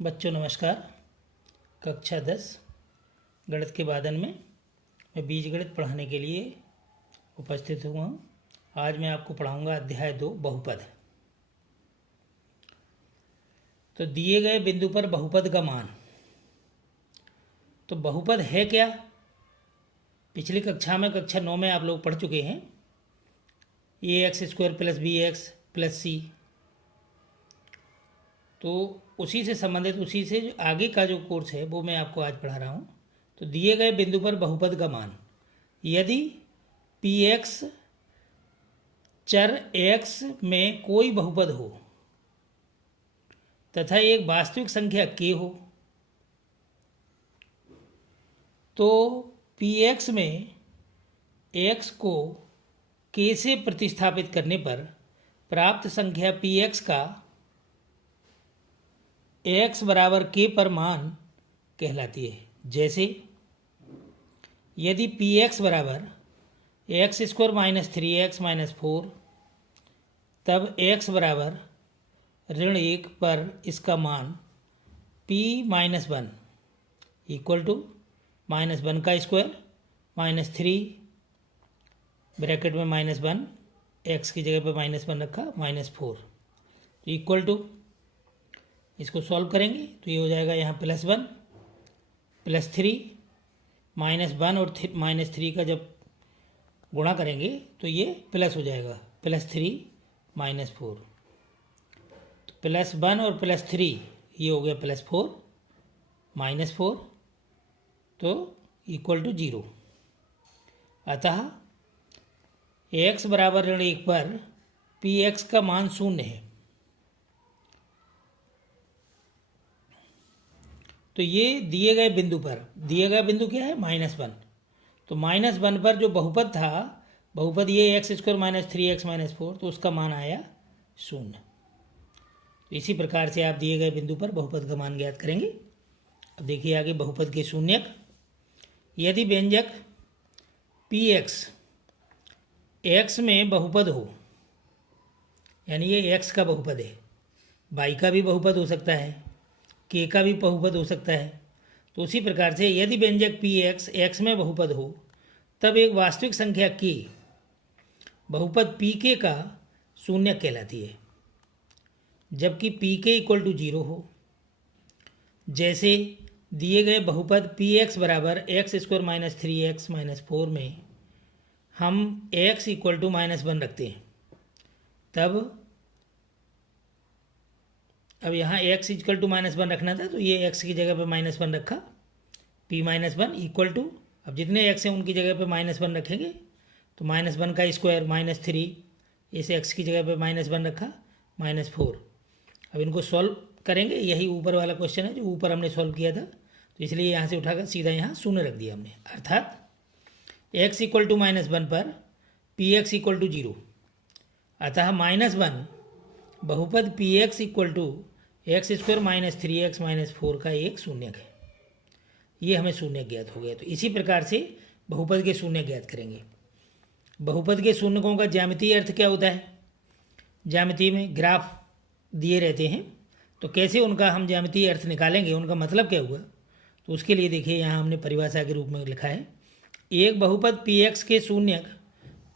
बच्चों नमस्कार। कक्षा 10 गणित के वादन में मैं बीजगणित पढ़ाने के लिए उपस्थित हुआ हूँ। आज मैं आपको पढ़ाऊंगा अध्याय 2 बहुपद। तो दिए गए बिंदु पर बहुपद का मान। तो बहुपद है क्या? पिछली कक्षा में कक्षा 9 में आप लोग पढ़ चुके हैं। ax² + bx + c। तो उसी से संबंधित, उसी से जो आगे का जो कोर्स है वो मैं आपको आज पढ़ा रहा हूँ। तो दिए गए बिंदु पर बहुपद का मान, यदि px चर x में कोई बहुपद हो तथा एक वास्तविक संख्या k हो, तो px में x को k से प्रतिस्थापित करने पर प्राप्त संख्या px का x बराबर k पर मान कहलाती है। जैसे यदि px बराबर x² - 3x - 4, तब x बराबर -1 पर इसका मान p - 1 इक्वल टू -1 का स्क्वायर -3 ब्रैकेट में -1, x की जगह पर -1 रखा, -4 तो इक्वल टू, इसको सॉल्व करेंगे तो ये हो जाएगा यहाँ +1 +3 -1 और -3 का जब गुणा करेंगे तो ये प्लस हो जाएगा, +3 -4। तो +1 और +3 ये हो गया +4 -4, तो इक्वल टू 0। अतः x बराबर ऋण 1 पर px का मान 0 है। तो ये दिए गए बिंदु पर, दिए गया बिंदु क्या है? -1। तो -1 पर जो बहुपद था, बहुपद ये x² - 3x - 4, तो उसका मान आया 0। तो इसी प्रकार से आप दिए गए बिंदु पर बहुपद का मान ज्ञात करेंगे। अब देखिए आगे बहुपद के शून्यक। यदि व्यंजक px x में बहुपद हो, यानी ये x का बहुपद है, y का भी बहुपद हो सकता है, k का भी बहुपद हो सकता है। तो उसी प्रकार से यदि व्यंजक px x में बहुपद हो, तब एक वास्तविक संख्या k बहुपद pk का शून्यक कहलाती है, जबकि pk इक्वल टू 0 हो। जैसे दिए गए बहुपद px बराबर x² - 3x - 4 में हम x इक्वल टू -1 रखते हैं, तब अब यहाँ x इक्वल टू -1 रखना था, तो ये x की जगह पे -1 रखा, p -1 इक्वल टू, अब जितने x हैं उनकी जगह पे -1 रखेंगे, तो -1 का स्क्वायर -3, इस x की जगह पे -1 रखा, -4। अब इनको सॉल्व करेंगे, यही ऊपर वाला क्वेश्चन है जो ऊपर हमने सॉल्व किया था, तो इसलिए यहाँ से उठाकर सीधा यहाँ 0 रख दिया हमने। अर्थात x इक्वल टू -1 पर px इक्वल टू 0। अतः -1 बहुपद px equal to x² - 3x - 4 का एक शून्यक है। ये हमें शून्यक ज्ञात हो गया। तो इसी प्रकार से बहुपद के शून्यक ज्ञात करेंगे। बहुपद के शून्यकों का ज्यामितीय अर्थ क्या होता है? ज्यामिति में ग्राफ दिए रहते हैं, तो कैसे उनका हम ज्यामितीय अर्थ निकालेंगे, उनका मतलब क्या हुआ? तो उसके लिए देखिए यहाँ हमने परिभाषा के रूप में लिखा है, एक बहुपद px के शून्यक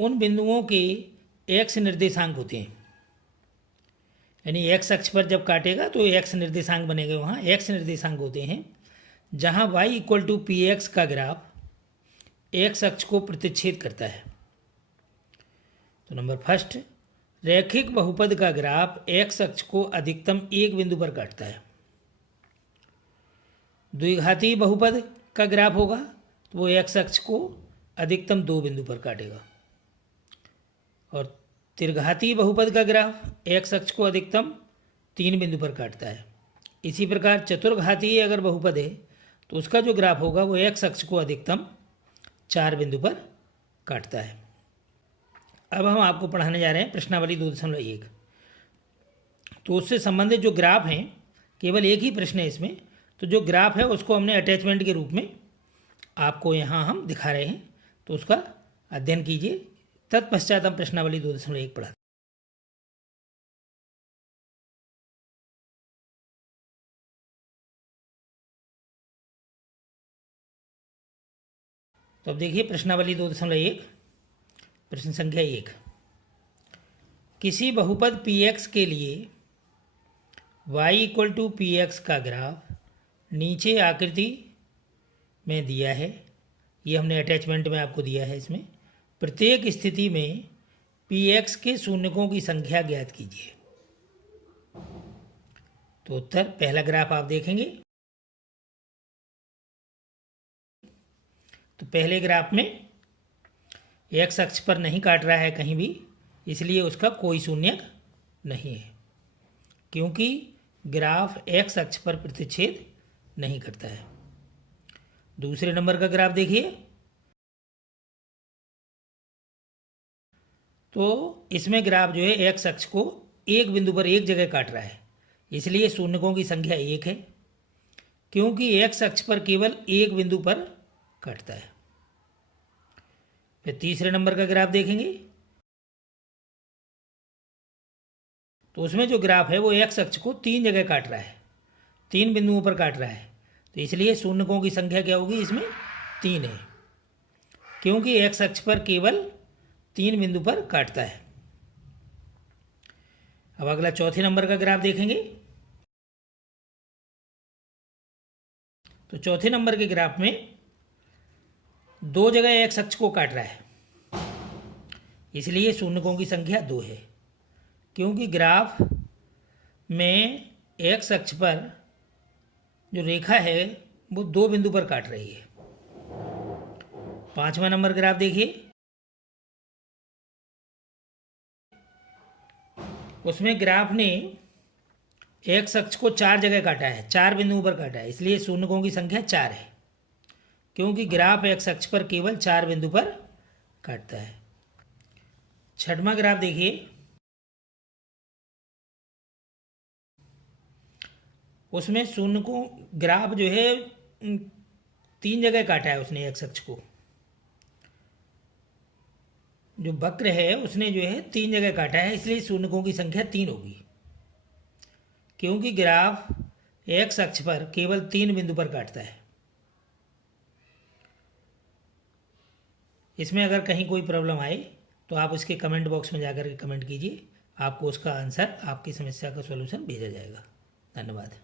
उन बिंदुओं के x निर्देशांक होते हैं, यानी x अक्ष पर जब काटेगा तो x निर्देशांक बनेगा, वहाँ x निर्देशांक होते हैं, जहाँ y इक्वल टू px का ग्राफ x अक्ष को प्रतिच्छेद करता है। तो नंबर फर्स्ट, रैखिक बहुपद का ग्राफ x अक्ष को अधिकतम एक बिंदु पर काटता है। द्विघातीय बहुपद का ग्राफ होगा तो वो x अक्ष को अधिकतम 2 बिंदु पर काटेगा, और त्रिघातीय बहुपद का ग्राफ x अक्ष को अधिकतम 3 बिंदु पर काटता है। इसी प्रकार चतुर्घातीय अगर बहुपद है तो उसका जो ग्राफ होगा वो x अक्ष को अधिकतम 4 बिंदु पर काटता है। अब हम आपको पढ़ाने जा रहे हैं प्रश्नावली 2.1। तो उससे संबंधित जो ग्राफ हैं, केवल एक ही प्रश्न है इसमें, तो जो ग्राफ है उसको हमने अटैचमेंट के रूप में आपको यहाँ हम दिखा रहे हैं, तो उसका अध्ययन कीजिए। तत्पश्चात हम प्रश्नावली 2.1 पढ़ा। तो अब देखिए प्रश्नावली 2.1, प्रश्न संख्या 1। किसी बहुपद px के लिए y equal to P X का ग्राफ नीचे आकृति में दिया है। ये हमने अटैचमेंट में आपको दिया है। इसमें प्रत्येक स्थिति में px के शून्यकों की संख्या ज्ञात कीजिए। तो उत्तर, पहला ग्राफ आप देखेंगे तो पहले ग्राफ में x अक्ष पर नहीं काट रहा है कहीं भी, इसलिए उसका कोई शून्यक नहीं है, क्योंकि ग्राफ x अक्ष पर प्रतिच्छेद नहीं करता है। दूसरे नंबर का ग्राफ देखिए, तो इसमें ग्राफ जो है x अक्ष को एक बिंदु पर एक जगह काट रहा है, इसलिए शून्यकों की संख्या 1 है, क्योंकि x अक्ष पर केवल एक बिंदु पर काटता है। फिर तीसरे नंबर का ग्राफ देखेंगे तो उसमें जो ग्राफ है वो x अक्ष को 3 जगह काट रहा है, 3 बिंदुओं पर काट रहा है, तो इसलिए शून्यकों की संख्या क्या होगी, इसमें 3 है, क्योंकि x अक्ष पर केवल 3 बिंदु पर काटता है। अब अगला चौथे नंबर का ग्राफ देखेंगे तो चौथे नंबर के ग्राफ में 2 जगह x अक्ष को काट रहा है, इसलिए शून्यकों की संख्या 2 है, क्योंकि ग्राफ में x अक्ष पर जो रेखा है वो 2 बिंदु पर काट रही है। पांचवा नंबर ग्राफ देखिए, उसमें ग्राफ ने x अक्ष को 4 जगह काटा है, 4 बिंदुओं पर काटा है, इसलिए शून्यकों की संख्या 4 है, क्योंकि ग्राफ x अक्ष पर केवल 4 बिंदु पर काटता है। छठवां ग्राफ देखिए, उसमें शून्यकों ग्राफ जो है 3 जगह काटा है उसने x अक्ष को, जो वक्र है उसने जो है 3 जगह काटा है, इसलिए शून्यकों की संख्या 3 होगी, क्योंकि ग्राफ x अक्ष पर केवल 3 बिंदु पर काटता है। इसमें अगर कहीं कोई प्रॉब्लम आए तो आप उसके कमेंट बॉक्स में जाकर के कमेंट कीजिए, आपको उसका आंसर, आपकी समस्या का सॉल्यूशन भेजा जाएगा। धन्यवाद।